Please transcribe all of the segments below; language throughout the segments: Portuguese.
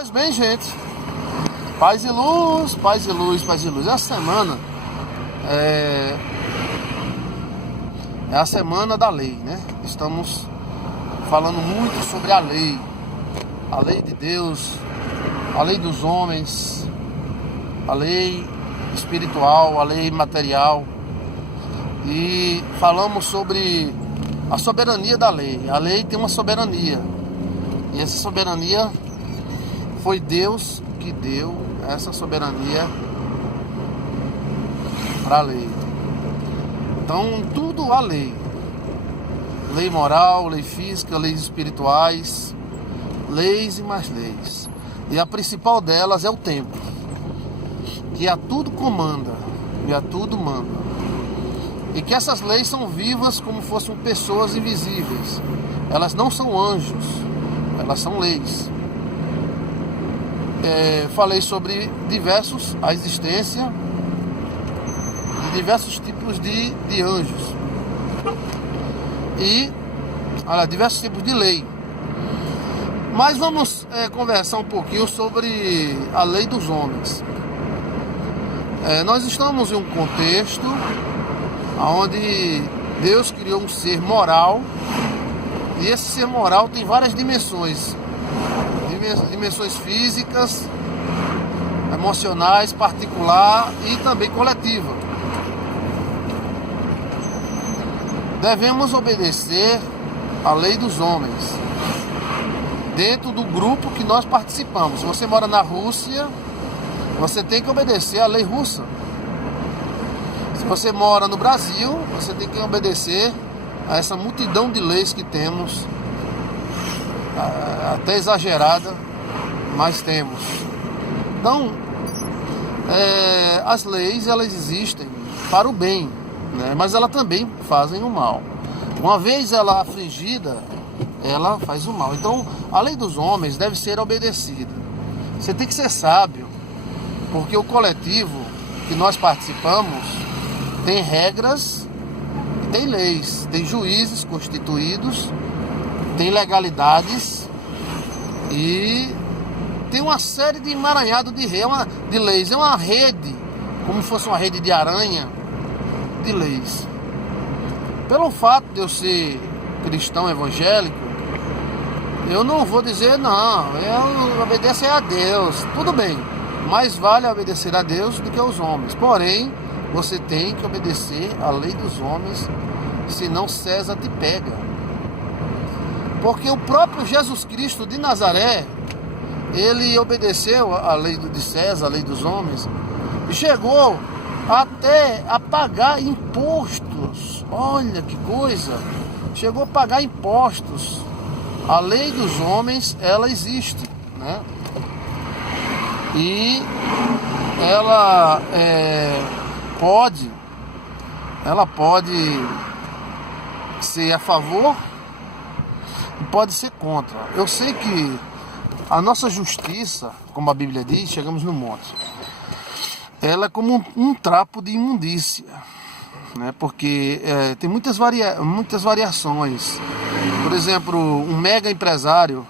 Pois bem, gente, paz e luz, paz e luz, paz e luz. Essa semana é a semana da lei, né? Estamos falando muito sobre a lei de Deus, a lei dos homens, a lei espiritual, a lei material. E falamos sobre a soberania da lei. A lei tem uma soberania, e essa soberania foi Deus que deu essa soberania para a lei. Então, tudo a lei. Lei moral, lei física, leis espirituais, leis e mais leis. E a principal delas é o tempo, que a tudo comanda e a tudo manda. E que essas leis são vivas como fossem pessoas invisíveis. Elas não são anjos, elas são leis. Falei sobre a existência de diversos tipos de anjos e diversos tipos de lei. Mas vamos conversar um pouquinho sobre a lei dos homens. Nós estamos em um contexto onde Deus criou um ser moral, e esse ser moral tem várias dimensões físicas, emocionais, particular e também coletiva. Devemos obedecer à lei dos homens dentro do grupo que nós participamos. Se você mora na Rússia, você tem que obedecer à lei russa. Se você mora no Brasil, você tem que obedecer a essa multidão de leis que temos, até exagerada, mas temos. Então, as leis, elas existem para o bem, né? Mas elas também fazem o mal. Uma vez ela afligida, ela faz o mal. Então, a lei dos homens deve ser obedecida. Você tem que ser sábio, porque o coletivo que nós participamos tem regras, tem leis, tem juízes constituídos, tem legalidades e tem uma série de emaranhado de leis. É uma rede, como se fosse uma rede de aranha de leis. Pelo fato de eu ser cristão evangélico, eu não vou dizer não, eu obedeço a Deus. Tudo bem, mais vale obedecer a Deus do que aos homens. Porém, você tem que obedecer à lei dos homens, senão César te pega. Porque o próprio Jesus Cristo de Nazaré, ele obedeceu à lei de César, a lei dos homens, e chegou até a pagar impostos. Olha que coisa! Chegou a pagar impostos. A lei dos homens, ela existe, né? E ela pode ser a favor e pode ser contra. Eu sei que a nossa justiça, como a Bíblia diz, chegamos no monte, ela é como um trapo de imundícia, né? Porque tem muitas variações. Por exemplo, um mega empresário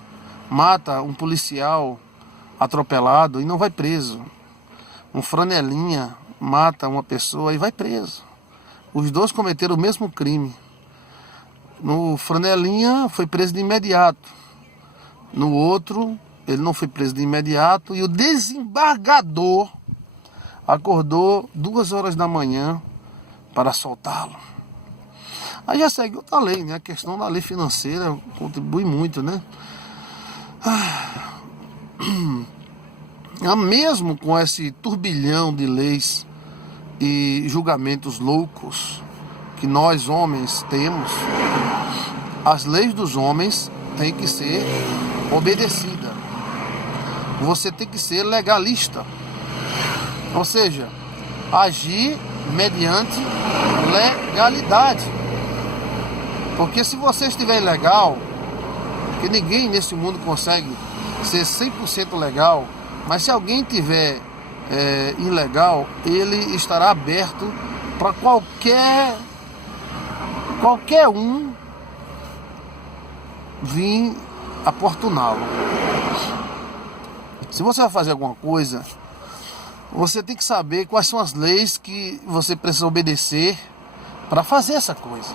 mata um policial atropelado e não vai preso. Um franelinha mata uma pessoa e vai preso. Os dois cometeram o mesmo crime. No franelinha foi preso de imediato. No outro, ele não foi preso de imediato. E o desembargador acordou 2 horas da manhã para soltá-lo. Aí já segue outra lei, né? A questão da lei financeira contribui muito, né? Mesmo com esse turbilhão de leis e julgamentos loucos que nós homens temos, as leis dos homens têm que ser obedecidas. Você tem que ser legalista, ou seja, agir mediante legalidade. Porque se você estiver ilegal, que ninguém nesse mundo consegue ser 100% legal, mas se alguém tiver ilegal, ele estará aberto para qualquer um vir importuná-lo. Se você vai fazer alguma coisa, você tem que saber quais são as leis que você precisa obedecer para fazer essa coisa.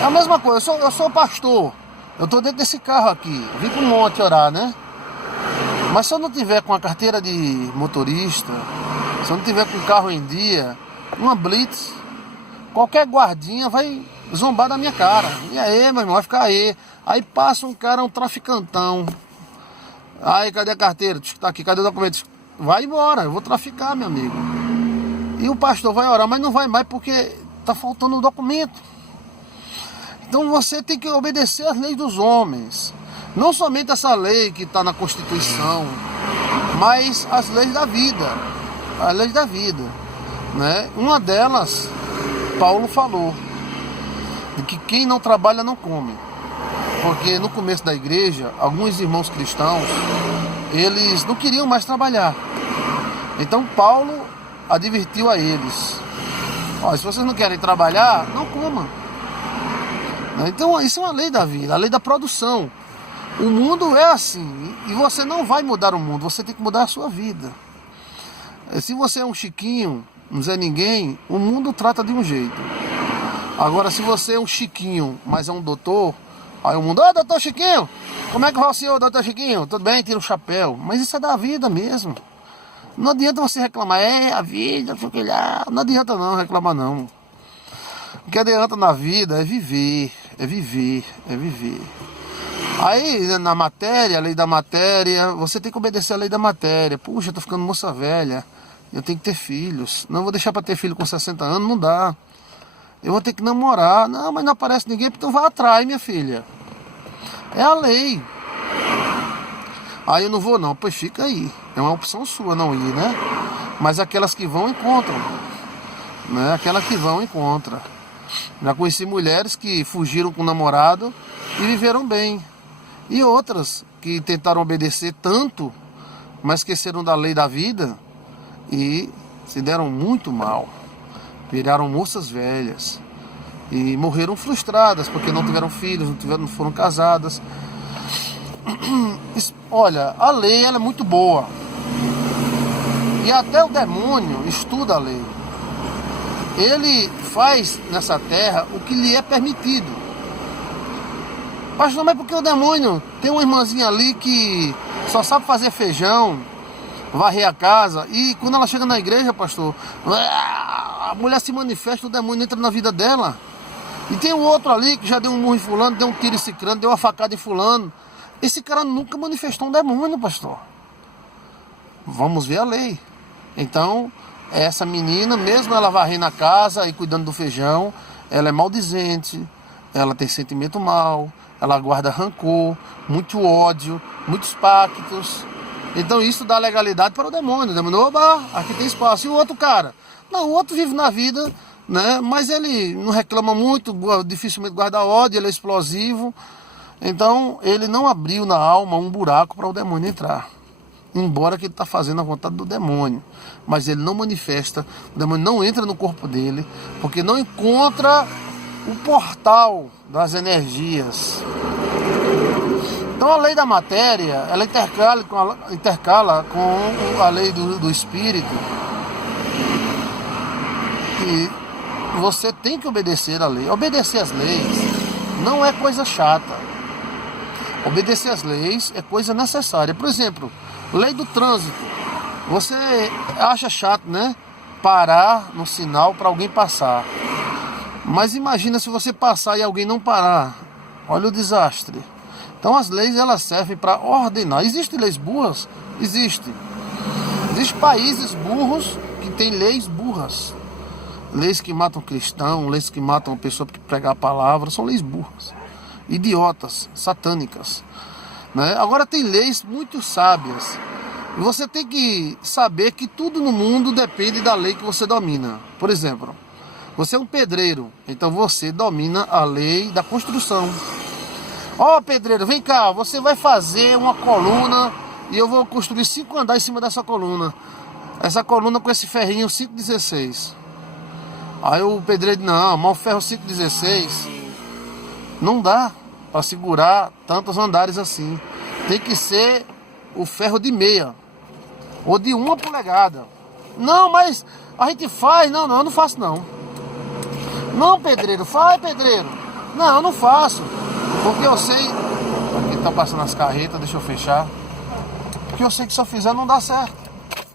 É a mesma coisa, eu sou pastor, eu estou dentro desse carro aqui, vim para o monte orar, né? Mas se eu não tiver com a carteira de motorista, se eu não tiver com o carro em dia, uma blitz, qualquer guardinha vai zombar da minha cara. E aí, meu irmão, vai ficar aí. Aí passa um cara, um traficantão. Aí, cadê a carteira? Tá aqui, cadê o documento? Vai embora, eu vou traficar, meu amigo. E o pastor vai orar, mas não vai mais porque tá faltando o documento. Então você tem que obedecer às leis dos homens. Não somente essa lei que está na Constituição, mas as leis da vida. As leis da vida, né? Uma delas, Paulo falou, de que quem não trabalha não come. Porque no começo da igreja, alguns irmãos cristãos, eles não queriam mais trabalhar. Então Paulo advertiu a eles: ó, se vocês não querem trabalhar, não comam. Então isso é uma lei da vida, a lei da produção. O mundo é assim, e você não vai mudar o mundo, você tem que mudar a sua vida. Se você é um Chiquinho, não Zé Ninguém, o mundo trata de um jeito. Agora, se você é um Chiquinho, mas é um doutor, aí o mundo: ô, doutor Chiquinho, como é que vai o senhor, doutor Chiquinho? Tudo bem, tira o chapéu. Mas isso é da vida mesmo. Não adianta você reclamar, a vida, não adianta não reclamar não. O que adianta na vida é viver, é viver, é viver. Aí, na matéria, a lei da matéria, você tem que obedecer a lei da matéria. Puxa, eu tô ficando moça velha, eu tenho que ter filhos. Não vou deixar para ter filho com 60 anos, não dá. Eu vou ter que namorar. Não, mas não aparece ninguém, então vai atrás, minha filha. É a lei. Aí eu não vou não, pois fica aí. É uma opção sua não ir, né? Mas aquelas que vão, encontram. Né? Aquelas que vão, encontram. Já conheci mulheres que fugiram com o namorado e viveram bem. E outras que tentaram obedecer tanto, mas esqueceram da lei da vida e se deram muito mal. Viraram moças velhas e morreram frustradas porque não tiveram filhos, não foram casadas. Olha, a lei ela é muito boa. E até o demônio estuda a lei. Ele faz nessa terra o que lhe é permitido. Pastor, mas porque o demônio tem uma irmãzinha ali que só sabe fazer feijão, varrer a casa, e quando ela chega na igreja, pastor, a mulher se manifesta, o demônio entra na vida dela. E tem um outro ali que já deu um murro em fulano, deu um tiro em cicrano, deu uma facada em fulano. Esse cara nunca manifestou um demônio, pastor. Vamos ver a lei. Então, essa menina, mesmo ela varrendo a casa e cuidando do feijão, ela é maldizente, ela tem sentimento mau, ela guarda rancor, muito ódio, muitos pactos. Então isso dá legalidade para o demônio. O demônio: oba, aqui tem espaço. E o outro cara? Não, o outro vive na vida, né? Mas ele não reclama muito, dificilmente guarda ódio, ele é explosivo. Então ele não abriu na alma um buraco para o demônio entrar. Embora que ele está fazendo a vontade do demônio. Mas ele não manifesta, o demônio não entra no corpo dele, porque não encontra o portal das energias. Então a lei da matéria, ela intercala com a lei do espírito. E você tem que obedecer a lei. Obedecer às leis não é coisa chata. Obedecer às leis é coisa necessária. Por exemplo, lei do trânsito. Você acha chato, né? Parar no sinal para alguém passar. Mas imagina se você passar e alguém não parar. Olha o desastre. Então as leis elas servem para ordenar. Existem leis burras? Existem. Existem países burros que têm leis burras. Leis que matam cristão, leis que matam a pessoa que prega a palavra, são leis burras. Idiotas, satânicas. Né? Agora tem leis muito sábias. E você tem que saber que tudo no mundo depende da lei que você domina. Por exemplo, você é um pedreiro, então você domina a lei da construção. Ó, pedreiro, vem cá, você vai fazer uma coluna e eu vou construir 5 andares em cima dessa coluna. Essa coluna com esse ferrinho 5,16. Aí o pedreiro: não, mas o ferro 5,16 não dá para segurar tantos andares assim. Tem que ser o ferro de meia, ou de 1 polegada. Não, mas a gente faz. Não, eu não faço não. Não, pedreiro, faz, pedreiro. Não, eu não faço. Porque eu sei... Aqui tá passando as carretas, deixa eu fechar. Porque eu sei que se eu fizer não dá certo.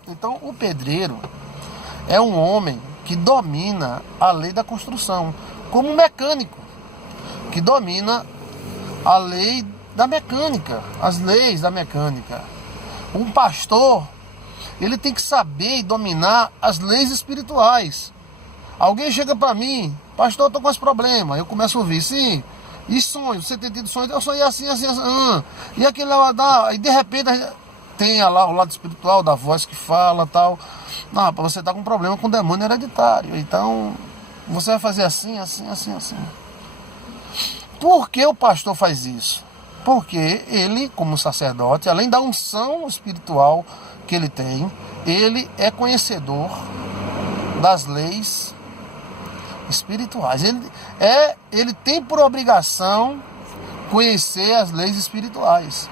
Então o pedreiro é um homem que domina a lei da construção, como um mecânico que domina a lei da mecânica, as leis da mecânica. Um pastor, ele tem que saber e dominar as leis espirituais. Alguém chega para mim, pastor, eu tô com esse problema. Eu começo a ouvir, sim. E sonhos, você tem tido sonhos? Eu sonhei assim. E aquele lá, e de repente tem lá o lado espiritual da voz que fala tal. Não, você tá com um problema com o demônio hereditário. Então você vai fazer assim. Por que o pastor faz isso? Porque ele, como sacerdote, além da unção espiritual que ele tem, ele é conhecedor das leis espirituais. Ele tem por obrigação conhecer as leis espirituais.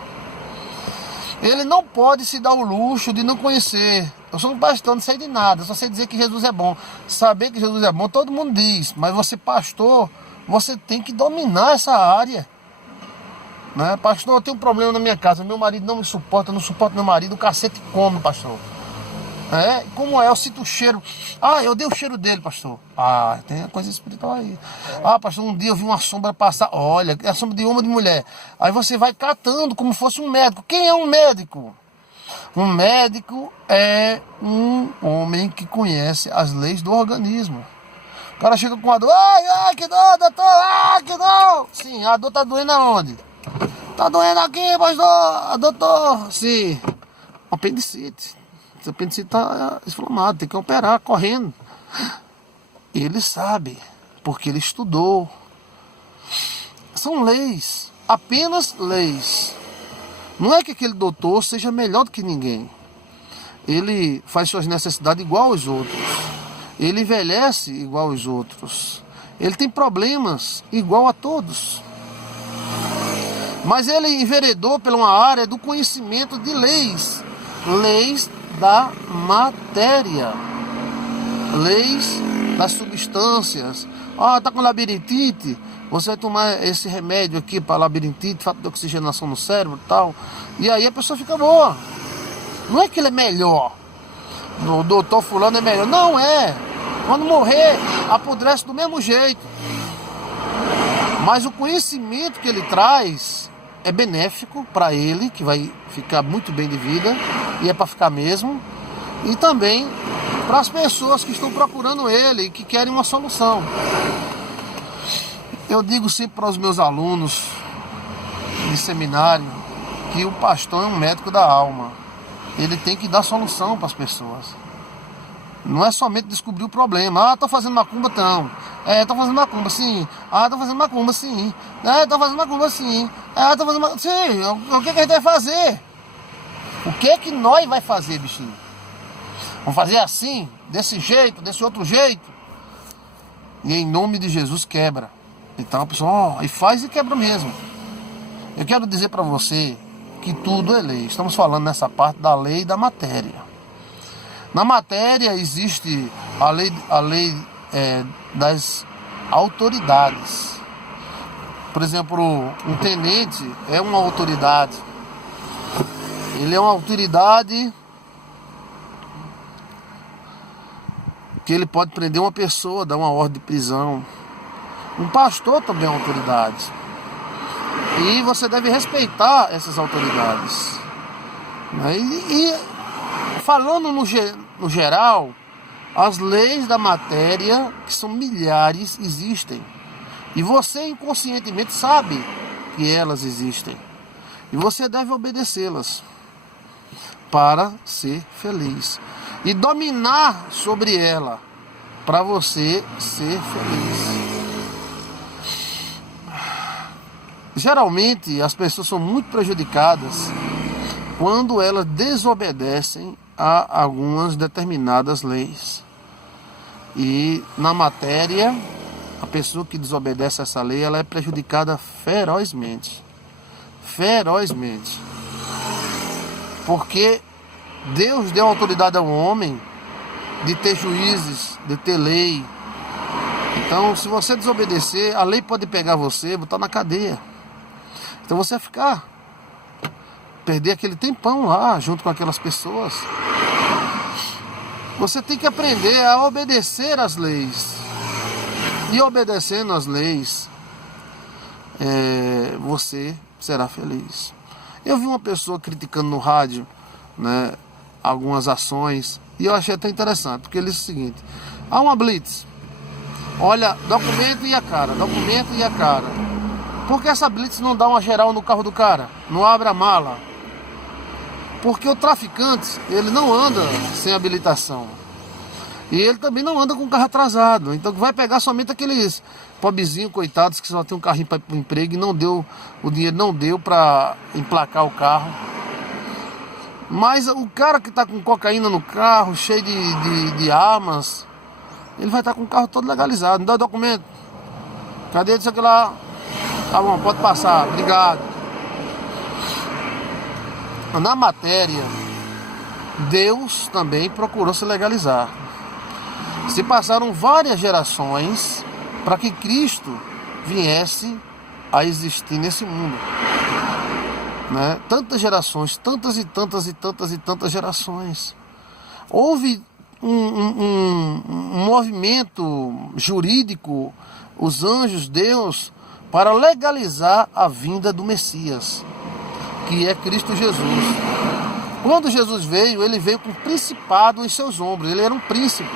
Ele não pode se dar o luxo de não conhecer. Eu sou um pastor, não sei de nada, eu só sei dizer que Jesus é bom. Saber que Jesus é bom, todo mundo diz, mas você, pastor, você tem que dominar essa área. Né? Pastor, eu tenho um problema na minha casa, meu marido não me suporta, eu não suporto meu marido, o cacete come, pastor. Como é? Eu sinto o cheiro. Eu dei o cheiro dele, pastor. Tem coisa espiritual aí. Pastor, um dia eu vi uma sombra passar. Olha, é a sombra de homem ou de mulher. Aí você vai catando como fosse um médico. Quem é um médico? Um médico é um homem que conhece as leis do organismo. O cara chega com a dor. Que dor, doutor. Que dor. Sim, a dor tá doendo aonde? Tá doendo aqui, pastor. Doutor. Sim. Apendicite. O apendicite está inflamado, tem que operar correndo. Ele sabe, porque ele estudou. São leis, apenas leis. Não é que aquele doutor seja melhor do que ninguém. Ele faz suas necessidades igual aos outros. Ele envelhece igual aos outros. Ele tem problemas igual a todos. Mas ele enveredou pela uma área do conhecimento de leis. Leis da matéria, leis das substâncias. Tá com labirintite, você vai tomar esse remédio aqui para labirintite, falta de oxigenação no cérebro e tal, e aí a pessoa fica boa. Não é que ele é melhor, o doutor fulano é melhor, não é. Quando morrer, apodrece do mesmo jeito. Mas o conhecimento que ele traz é benéfico para ele, que vai ficar muito bem de vida, e é para ficar mesmo, e também para as pessoas que estão procurando ele e que querem uma solução. Eu digo sempre para os meus alunos de seminário que o pastor é um médico da alma. Ele tem que dar solução para as pessoas. Não é somente descobrir o problema. Estou fazendo macumba, não. Estou fazendo macumba, sim. Estou fazendo macumba, sim. Estou fazendo macumba, sim. Estou fazendo macumba, sim. O que a gente vai fazer? O que nós vai fazer, bichinho? Vamos fazer assim, desse jeito, desse outro jeito? E em nome de Jesus quebra. Então a pessoa, e faz e quebra mesmo. Eu quero dizer para você que tudo é lei. Estamos falando nessa parte da lei da matéria. Na matéria existe a lei das autoridades. Por exemplo, um tenente é uma autoridade. Ele é uma autoridade que ele pode prender uma pessoa, dar uma ordem de prisão. Um pastor também é uma autoridade. E você deve respeitar essas autoridades. E falando no geral, as leis da matéria, que são milhares, existem. E você inconscientemente sabe que elas existem. E você deve obedecê-las para ser feliz. E dominar sobre ela para você ser feliz. Geralmente as pessoas são muito prejudicadas quando elas desobedecem a algumas determinadas leis. E na matéria, a pessoa que desobedece a essa lei, ela é prejudicada ferozmente. Ferozmente. Porque Deus deu autoridade ao homem de ter juízes, de ter lei. Então, se você desobedecer, a lei pode pegar você, botar na cadeia. Então você vai ficar, perder aquele tempão lá, junto com aquelas pessoas. Você tem que aprender a obedecer às leis. E obedecendo às leis, você será feliz. Eu vi uma pessoa criticando no rádio, né, algumas ações, e eu achei até interessante, porque ele disse o seguinte: há uma blitz, olha, documento e a cara, documento e a cara. Por que essa blitz não dá uma geral no carro do cara? Não abre a mala? Porque o traficante, ele não anda sem habilitação. E ele também não anda com o carro atrasado. Então vai pegar somente aqueles pobrezinhos, coitados, que só tem um carrinho para o emprego e não deu, o dinheiro não deu para emplacar o carro. Mas o cara que está com cocaína no carro, cheio de armas, ele vai estar com o carro todo legalizado. Não dá o documento. Cadê isso aqui lá? Tá bom, pode passar, obrigado. Na matéria, Deus também procurou se legalizar. Se passaram várias gerações para que Cristo viesse a existir nesse mundo, né? Tantas gerações, tantas e tantas e tantas e tantas gerações. Houve um movimento jurídico, os anjos, Deus, para legalizar a vinda do Messias, que é Cristo Jesus. Quando Jesus veio, ele veio com um principado em seus ombros, ele era um príncipe.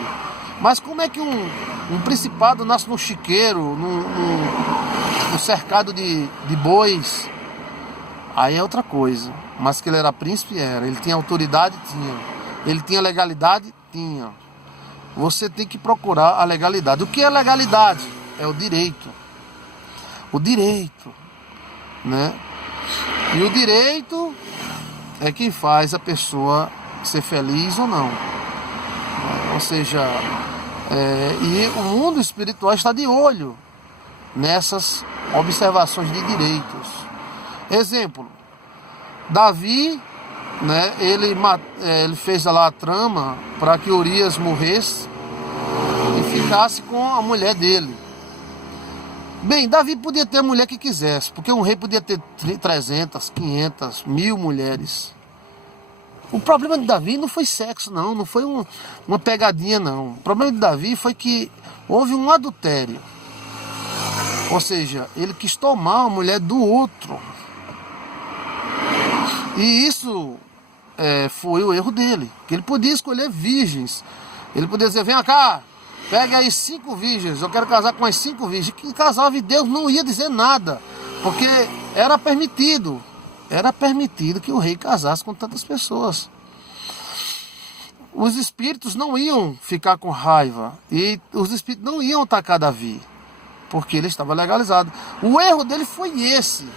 Mas como é que um principado nasce no chiqueiro, no cercado de bois? Aí é outra coisa. Mas que ele era príncipe, era. Ele tinha autoridade, tinha. Ele tinha legalidade, tinha. Você tem que procurar a legalidade. O que é legalidade? É o direito. O direito, né? E o direito é que faz a pessoa ser feliz ou não. Ou seja, e o mundo espiritual está de olho nessas observações de direitos. Exemplo, Davi, né, ele fez lá a trama para que Urias morresse e ficasse com a mulher dele. Bem, Davi podia ter a mulher que quisesse, porque um rei podia ter 300, 500, 1000 mulheres. O problema de Davi não foi sexo, não foi uma pegadinha, não. O problema de Davi foi que houve um adultério. Ou seja, ele quis tomar a mulher do outro. E isso foi o erro dele. Que ele podia escolher virgens. Ele podia dizer: vem cá, pega aí 5 virgens, eu quero casar com as 5 virgens. Que casava, e Deus não ia dizer nada, porque era permitido. Era permitido que o rei casasse com tantas pessoas. Os espíritos não iam ficar com raiva. E os espíritos não iam atacar Davi, porque ele estava legalizado. O erro dele foi esse.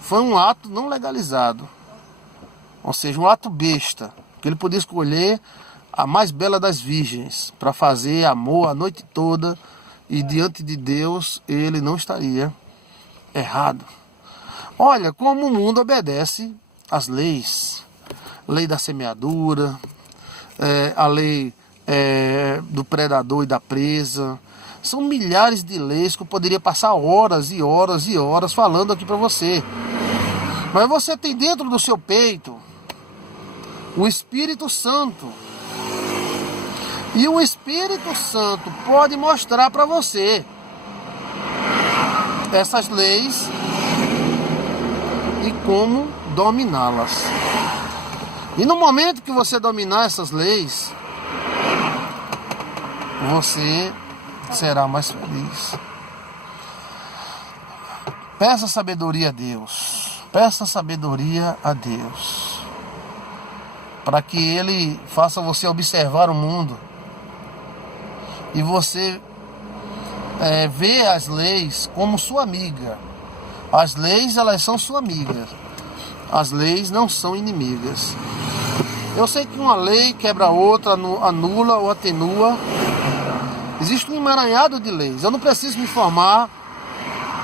Foi um ato não legalizado. Ou seja, um ato besta. Que ele podia escolher a mais bela das virgens para fazer amor a noite toda. E diante de Deus ele não estaria errado. Olha como o mundo obedece às leis. Lei da semeadura, a lei do predador e da presa. São milhares de leis que eu poderia passar horas e horas e horas falando aqui para você. Mas você tem dentro do seu peito o Espírito Santo. E o Espírito Santo pode mostrar para você essas leis e como dominá-las. E no momento que você dominar essas leis, você será mais feliz. Peça sabedoria a Deus. Peça sabedoria a Deus, para que Ele faça você observar o mundo e você ver as leis como sua amiga. As leis, elas são sua amiga. As leis não são inimigas. Eu sei que uma lei quebra outra, anula ou atenua. Existe um emaranhado de leis. Eu não preciso me formar,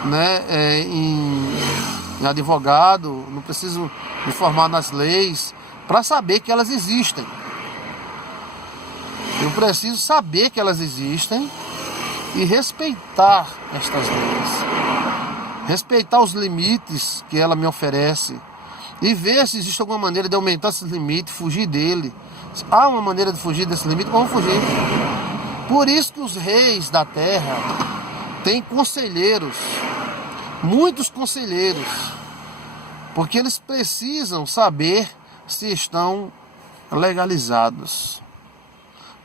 né, em advogado, não preciso me formar nas leis para saber que elas existem. Eu preciso saber que elas existem e respeitar estas leis. Respeitar os limites que ela me oferece e ver se existe alguma maneira de aumentar esse limite, fugir dele. Se há uma maneira de fugir desse limite, vamos fugir. Por isso que os reis da terra têm conselheiros, muitos conselheiros, porque eles precisam saber se estão legalizados,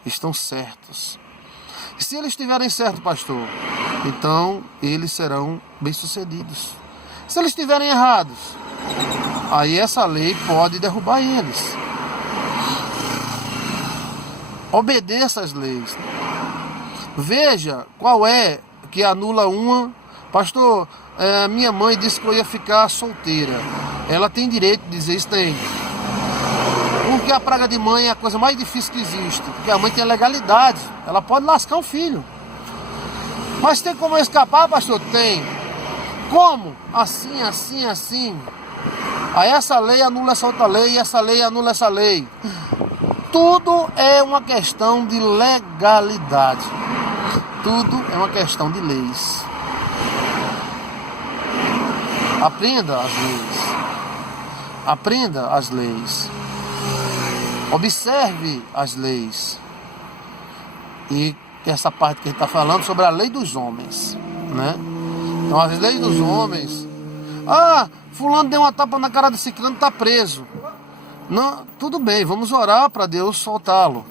estão certos. E se eles estiverem certos, pastor, então eles serão bem-sucedidos. Se eles estiverem errados, aí essa lei pode derrubar eles. Obedeça às leis. Veja qual é que anula uma. Pastor, minha mãe disse que eu ia ficar solteira. Ela tem direito de dizer isso? Tem. Porque a praga de mãe é a coisa mais difícil que existe. Porque a mãe tem a legalidade. Ela pode lascar o filho. Mas tem como escapar, pastor? Tem. Como? Assim, assim, assim. Aí essa lei anula essa outra lei, e essa lei anula essa lei. Tudo é uma questão de legalidade. Tudo é uma questão de leis. Aprenda as leis. Aprenda as leis. Observe as leis. E essa parte que ele está falando sobre a lei dos homens, né? Então as leis dos homens. Fulano deu uma tapa na cara do ciclano, está preso. Não, tudo bem, vamos orar para Deus soltá-lo,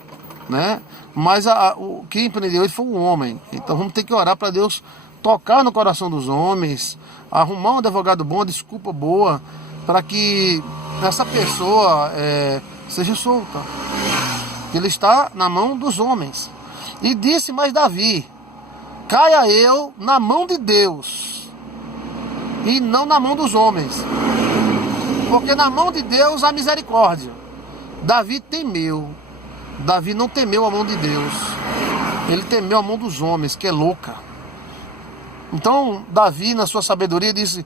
né? Mas o que empreendeu ele foi um homem. Então vamos ter que orar para Deus tocar no coração dos homens, arrumar um advogado bom, uma desculpa boa, para que essa pessoa seja solta. Ele está na mão dos homens. E disse mais Davi: caia eu na mão de Deus e não na mão dos homens, porque na mão de Deus há misericórdia. Davi temeu. Davi não temeu a mão de Deus, ele temeu a mão dos homens, que é louca. Então Davi, na sua sabedoria, disse: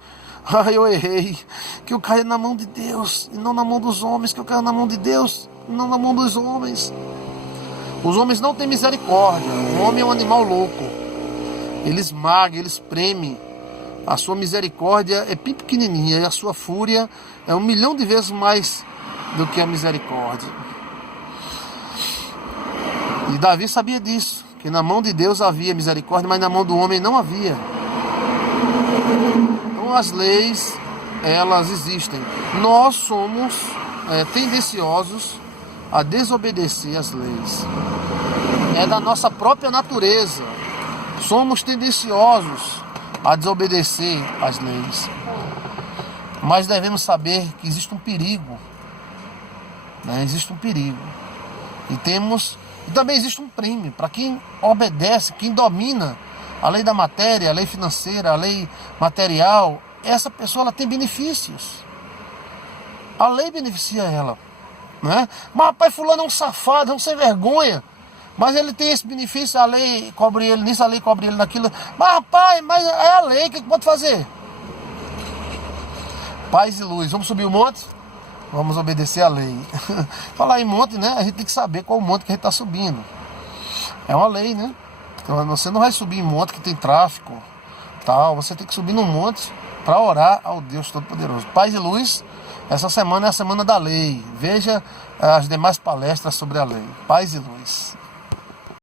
eu errei, que eu caia na mão de Deus e não na mão dos homens, que eu caia na mão de Deus e não na mão dos homens. Os homens não têm misericórdia. O homem é um animal louco. Ele esmaga, ele espreme. A sua misericórdia é bem pequenininha e a sua fúria é 1 milhão de vezes mais do que a misericórdia. E Davi sabia disso, que na mão de Deus havia misericórdia, mas na mão do homem não havia. Então as leis, elas existem. Nós somos tendenciosos a desobedecer as leis. É da nossa própria natureza. Somos tendenciosos a desobedecer as leis. Mas devemos saber que existe um perigo. Né? Existe um perigo. E também existe um prêmio para quem obedece, quem domina a lei da matéria, a lei financeira, a lei material. Essa pessoa ela tem benefícios. A lei beneficia ela. Né? Mas rapaz, fulano é um safado, é um sem vergonha. Mas ele tem esse benefício, a lei cobre ele nisso, a lei cobre ele naquilo. Mas rapaz, mas é a lei, o que pode fazer? Paz e luz, vamos subir o monte? Vamos obedecer a lei. Falar em monte, né? A gente tem que saber qual o monte que a gente está subindo. É uma lei, né? Então, você não vai subir em monte que tem tráfico, tal. Você tem que subir no monte para orar ao Deus Todo-Poderoso. Paz e luz, essa semana é a semana da lei. Veja as demais palestras sobre a lei. Paz e luz.